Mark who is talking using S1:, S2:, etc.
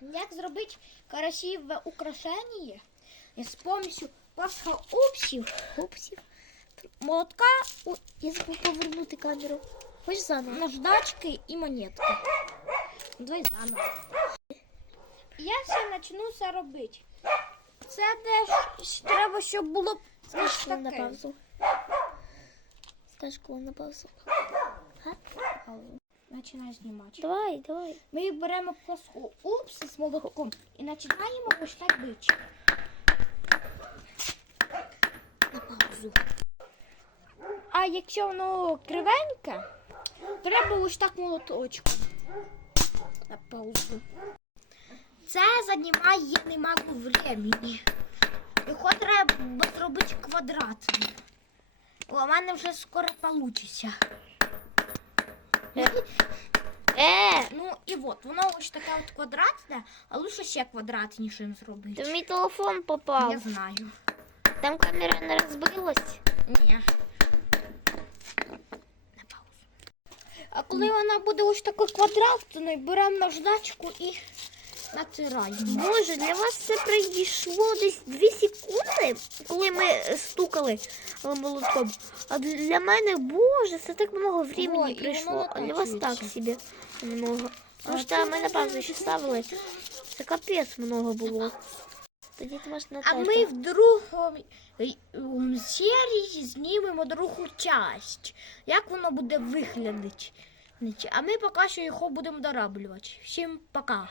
S1: як зробити красиве украшення з помощью плоскоупсів,
S2: Упсів.
S1: молотка,
S2: Я забув повернути камеру. Хочеш заново?
S1: наждачки і монетки. Давай заново. Я все почну це робити. Це теж треба, щоб було
S2: коли на паузу. Скажеш, коли на паузу.
S1: Починаю знімати.
S2: Давай, давай.
S1: Ми беремо плоскоупси з молотком і починаємо так бити. На паузу. А якщо воно кривеньке, треба ось так молоточком. На паузу. Це займає немало времени. Його треба зробити квадратним. У мене вже скоро вийде.
S2: Е,
S1: Ну і от, воно ось таке от квадратне, а лише ще квадратнішим
S2: ти
S1: зробити.
S2: в мій телефон попав.
S1: Я знаю.
S2: Там камера не розбилась.
S1: Ні. На паузу. А коли вона буде ось такою квадратною, беремо наждачку і натираємо.
S2: Боже, для вас це пройшло десь 2 секунди, коли ми стукали е, молотком. А для мене, боже, це так много времени
S1: Ой,
S2: прийшло. А для вас так собі много. Тому що ми на паузу ще ставили. Це капець много було. Тоді ти можеш
S1: А ми в другому е, серії знімемо другу часть. Як воно буде виглядати. А ми поки що його будемо дораблювати. Всім пока.